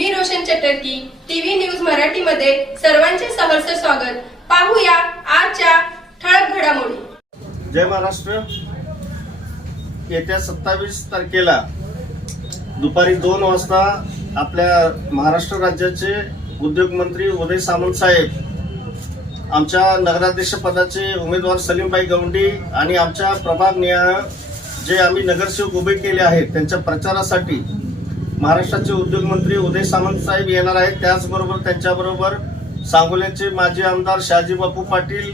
Sudarshan चटर्की TV news मराठीमध्ये सर्वांचे सहर्ष स्वागत. पाहूया आजच्या ठळक घडामोडी. जय महाराष्ट्र. येत्या सत्तावीस तारखेला दुपारी दोन वाजता आपल्या महाराष्ट्र राज्याचे उद्योग मंत्री उदय सामंत साहेब आमच्या नगराध्यक्ष पदाचे उमेदवार सलीमबाई गवंडी आणि आमच्या प्रभाग जे आम्ही नगरसेवक उभे केले आहेत त्यांच्या प्रचारासाठी महाराष्ट्राचे उद्योगमंत्री उदय सामंत साहेब येणार आहेत. त्याचबरोबर त्यांच्याबरोबर सांगोल्याचे माजी आमदार शहाजी बापू पाटील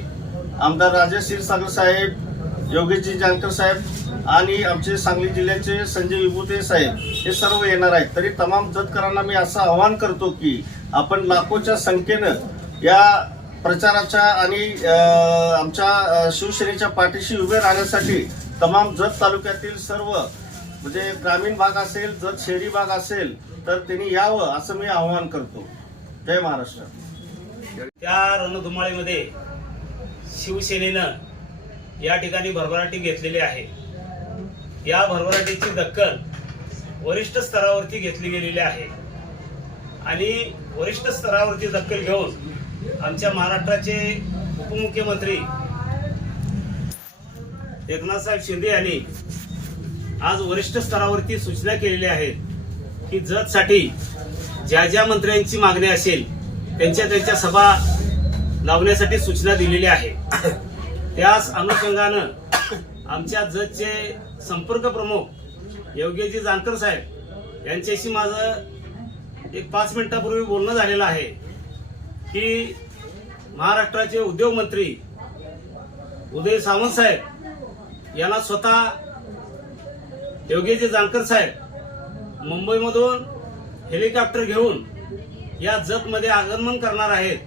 आमदार राजेश क्षीरसागर साहेब योगेशजी जानकर साहेब आणि आमचे सांगली जिल्ह्याचे संजय विभूते साहेब हे सर्व येणार आहेत. तरी तमाम जतकरांना मी असं आवाहन करतो की आपण लाखोच्या संख्येनं या प्रचाराच्या आणि आमच्या शिवसेनेच्या पाठीशी उभे राहण्यासाठी तमाम जत तालुक्यातील सर्व म्हणजे ग्रामीण भाग असेल जर शहरी भाग असेल तर त्यांनी यावं असं मी आवाहन करतो. जय महाराष्ट्र. त्या रणधुमाळीमध्ये शिवसेनेनं या ठिकाणी भरभराटी घेतलेली आहे. या भरभराटीची दक्कल वरिष्ठ स्तरावरती घेतली गेलेली आहे. आणि वरिष्ठ स्तरावरती दक्कल घेऊन आमच्या महाराष्ट्राचे उपमुख्यमंत्री एकनाथसाहेब शिंदे यांनी आज वरिष्ठ स्तरावरती सूचना केलेल्या आहेत की जतसाठी ज्या ज्या मंत्र्यांची मागणी असेल त्यांच्या त्यांच्या सभा लावण्यासाठी सूचना दिलेली आहे त्याच अनुषंगानं आमच्या जजचे संपर्क प्रमुख योग्यजी जानकर साहेब यांच्याशी माझं एक पाच मिनिटापूर्वी बोलणं झालेलं आहे की महाराष्ट्राचे उद्योग मंत्री उदय सावंत साहेब यांना स्वतः योगेजी जानकर साहेब मुंबईमधून हेलिकॉप्टर घेऊन या जतमध्ये आगमन करणार आहेत.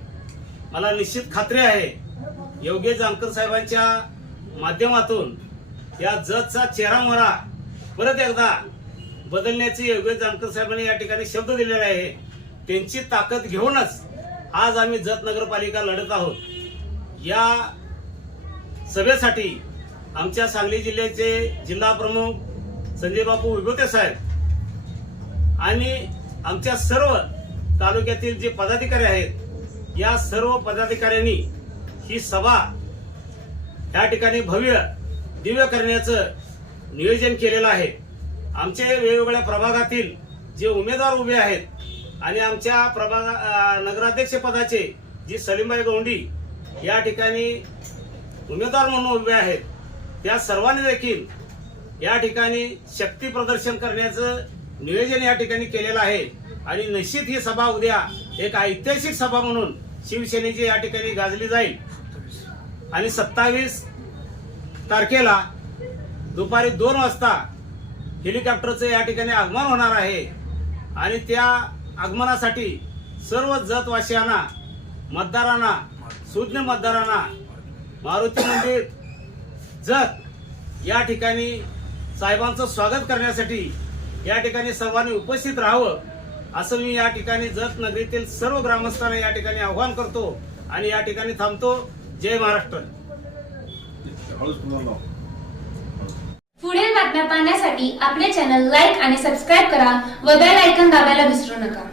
मला निश्चित खात्री आहे योगेश जानकर साहेबांच्या माध्यमातून या जतचा चेहरा मोहरा परत एकदा बदलण्याचे योगेश जानकर साहेबांनी या ठिकाणी शब्द दिलेला आहे. त्यांची ताकद घेऊनच आज आम्ही जत नगरपालिका लढत आहोत. या सभेसाठी आमच्या सांगली जिल्ह्याचे जिल्हा प्रमुख संजय बापू विभूते साहेब. आणि आमच्या सर्व तालुक्यातील जे पदाधिकारी आहेत या सर्व पदाधिकाऱ्यांनी ही सभा या ठिकाणी भव्य दिव्य करण्याचं नियोजन केलेलं आहे. आमचे वेगवेगळ्या प्रभागातील जे उमेदवार उभे आहेत आणि आमच्या प्रभाग नगराध्यक्ष पदाचे जी सलीमबाई गौंडी या ठिकाणी उमेदवार म्हणून उभे आहेत त्या सर्वांनी देखील या ठिकाणी शक्ती प्रदर्शन करण्याचं नियोजन या ठिकाणी केलेलं आहे. आणि निश्चित ही सभा उद्या एक ऐतिहासिक सभा म्हणून शिवसेनेची या ठिकाणी गाजली जाईल. आणि सत्तावीस तारखेला दुपारी दोन वाजता हेलिकॉप्टरचं या ठिकाणी आगमन होणार आहे. आणि त्या आगमनासाठी सर्व जतवासियांना मतदारांना सुज्ञ मतदारांना मारुती मंदिर जत या ठिकाणी साहेबांचं स्वागत करण्यासाठी या ठिकाणी सर्वांनी उपस्थित राहावं असं मी या ठिकाणी जत नगरीतील सर्व ग्रामस्थांना या ठिकाणी आव्हान करतो आणि या ठिकाणी थांबतो. जय महाराष्ट्र. पुढील बातम्या पाहण्यासाठी आपले चॅनल लाईक आणि सबस्क्राईब करा व बेल ऐकन दाबायला विसरू नका.